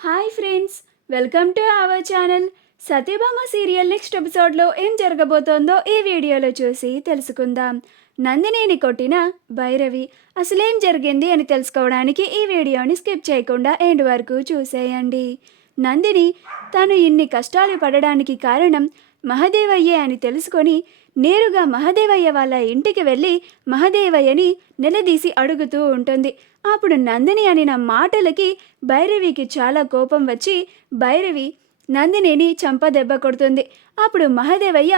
Hi friends, welcome to our channel. Satyabhama serial next ఎపిసోడ్లో ఏం జరగబోతోందో ఈ వీడియోలో చూసి తెలుసుకుందాం. నందినిని కొట్టిన భైరవి అసలేం జరిగింది అని తెలుసుకోవడానికి ఈ వీడియోని స్కిప్ చేయకుండా ఎండ్ వరకు చూసేయండి. నందిని తను ఇన్ని కష్టాలు పడడానికి కారణం మహదేవయ్యే అని తెలుసుకొని నేరుగా మహదేవయ్య వాళ్ళ ఇంటికి వెళ్ళి మహదేవయ్యని నిలదీసి అడుగుతూ ఉంటుంది. అప్పుడు నందిని అనిన మాటలకి భైరవికి చాలా కోపం వచ్చి భైరవి నందినిని దెబ్బ కొడుతుంది. అప్పుడు మహదేవయ్య,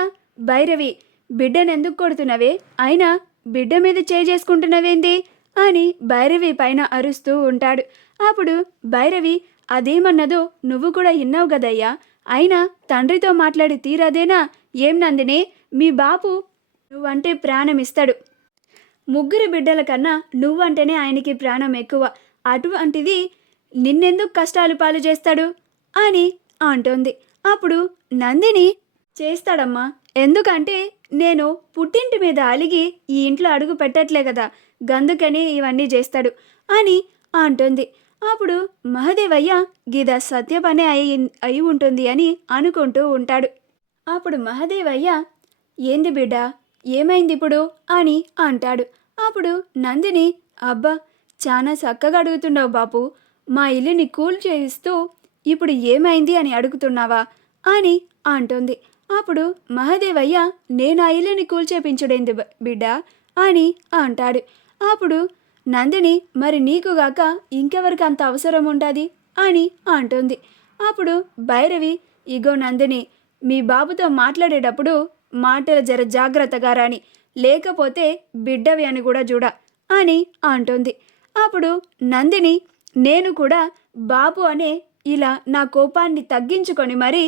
భైరవి బిడ్డనెందుకు కొడుతున్నవే, అయినా బిడ్డ మీద చేసుకుంటున్నవేంది అని భైరవి పైన అరుస్తూ ఉంటాడు. అప్పుడు భైరవి, అదేమన్నదో నువ్వు కూడా విన్నావు గదయ్యా, అయినా తండ్రితో మాట్లాడి తీరాదేనా? ఏం నందిని, మీ బాపు నువ్వంటే ప్రాణం ఇస్తాడు, ముగ్గురు బిడ్డల కన్నా నువ్వంటేనే ఆయనకి ప్రాణం ఎక్కువ, అటువంటిది నిన్నెందుకు కష్టాలు పాలు చేస్తాడు అని అంటోంది. అప్పుడు నందిని, చేస్తాడమ్మా, ఎందుకంటే నేను పుట్టింటి మీద అలిగి ఈ ఇంట్లో అడుగు పెట్టట్లే కదా, గందుకని ఇవన్నీ చేస్తాడు అని అంటుంది. అప్పుడు మహదేవయ్య గిద సత్య పనే అయి ఉంటుంది అని అనుకుంటూ ఉంటాడు. అప్పుడు మహదేవయ్య, ఏంది బిడ్డ, ఏమైంది ఇప్పుడు అని అంటాడు. అప్పుడు నందిని, అబ్బా చాలా చక్కగా అడుగుతున్నావు బాపు, మా ఇల్లుని కూల్ చేయిస్తూ ఇప్పుడు ఏమైంది అని అడుగుతున్నావా అని అంటుంది. అప్పుడు మహదేవయ్య, నేను ఆ ఇల్లుని కూల్చేపించుడేంది బిడ్డ అని అంటాడు. అప్పుడు నందిని, మరి నీకుగాక ఇంకెవరికి అంత అవసరం ఉంటుంది అని అంటుంది. అప్పుడు భైరవి, ఇగో నందిని, మీ బాబుతో మాట్లాడేటప్పుడు మాటలు జర జాగ్రత్తగా రాని, లేకపోతే బిడ్డవి అని కూడా చూడ అని అంటుంది. అప్పుడు నందిని, నేను కూడా బాబు అనే ఇలా నా కోపాన్ని తగ్గించుకొని మరీ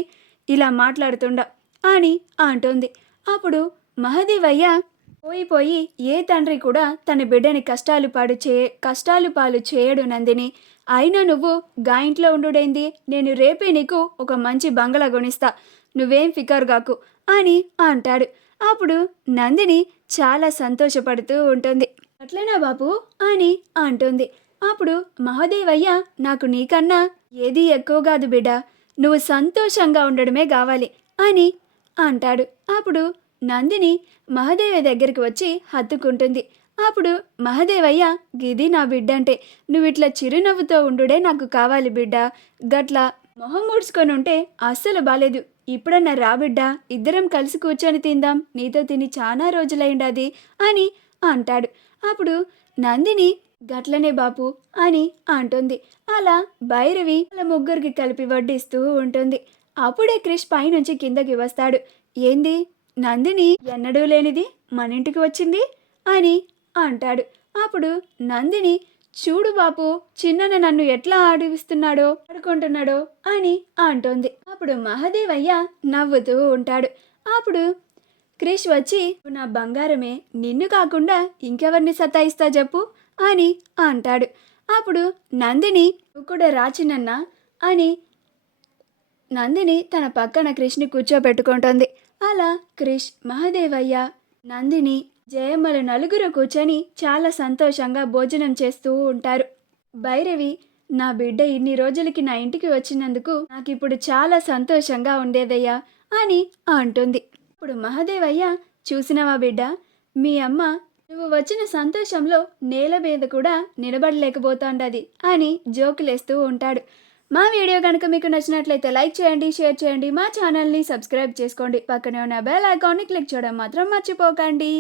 ఇలా మాట్లాడుతుండ అని అంటుంది. అప్పుడు మహదేవయ్య పోయి ఏ తండ్రి కూడా తన బిడ్డని కష్టాలు పాలు చేయడు నందిని, అయినా నువ్వు గా ఇంట్లో ఉండుడేంది, నేను రేపే నీకు ఒక మంచి బంగళా కొనిస్తా, నువ్వేం ఫికర్ గాకు అని అంటాడు. అప్పుడు నందిని చాలా సంతోషపడుతూ ఉంటుంది. అట్లేనా బాపు అని అంటుంది. అప్పుడు మహదేవయ్య, నాకు నీకన్నా ఏది ఎక్కువ కాదు బిడ్డ, నువ్వు సంతోషంగా ఉండడమే కావాలి అని అంటాడు. అప్పుడు నందిని మహదేవ దగ్గరికి వచ్చి హత్తుకుంటుంది. అప్పుడు మహదేవయ్య, గిది నా బిడ్డ అంటే, నువ్వు ఇట్లా చిరునవ్వుతో ఉండుడే నాకు కావాలి బిడ్డ, గట్ల మొహం ముడుచుకొని ఉంటే అస్సలు బాలేదు, ఇప్పుడన్నా రా బిడ్డ, ఇద్దరం కలిసి కూర్చొని తిందాం, నీతో తిని చాలా రోజులైండది అని అంటాడు. అప్పుడు నందిని, గట్లనే బాపు అని అంటుంది. అలా భైరవి వాళ్ళ ముగ్గురికి కలిపి వడ్డిస్తూ ఉంటుంది. అప్పుడే క్రిష్ పైనుంచి కిందకి వస్తాడు. ఏంది నందిని ఎన్నడూ లేనిది మన ఇంటికి వచ్చింది అని అంటాడు. అప్పుడు నందిని, చూడు బాపు, చిన్నన నన్ను ఎట్లా ఆడుకుంటున్నాడో అని అంటోంది. అప్పుడు మహదేవయ్య నవ్వుతూ ఉంటాడు. అప్పుడు క్రిష్ వచ్చి, నా బంగారమే, నిన్ను కాకుండా ఇంకెవరిని సతాయిస్తా చెప్పు అని అంటాడు. అప్పుడు నందిని, నువ్వు కూడా రాచినన్నా అని నందిని తన పక్కన క్రిష్ని కూర్చోబెట్టుకుంటుంది. అలా క్రిష్, మహదేవయ్య, నందిని, జయమ్మలు నలుగురు కూర్చొని చాలా సంతోషంగా భోజనం చేస్తూ ఉంటారు. భైరవి, నా బిడ్డ ఇన్ని రోజులకి నా ఇంటికి వచ్చినందుకు నాకు ఇప్పుడు చాలా సంతోషంగా ఉండేదయ్యా అని అంటుంది. ఇప్పుడు మహదేవయ్య, చూసినవా బిడ్డ, మీ అమ్మ నువ్వు వచ్చిన సంతోషంలో నేల మీద కూడా నిలబడలేకపోతాండది అని జోకులేస్తూ ఉంటాడు. మా వీడియో కనుక మీకు నచ్చినట్లయితే లైక్ చేయండి, షేర్ చేయండి, మా ఛానల్ని సబ్స్క్రైబ్ చేసుకోండి, పక్కనే ఉన్న బెల్ ఐకాన్ని క్లిక్ చేయడం మాత్రం మర్చిపోకండి.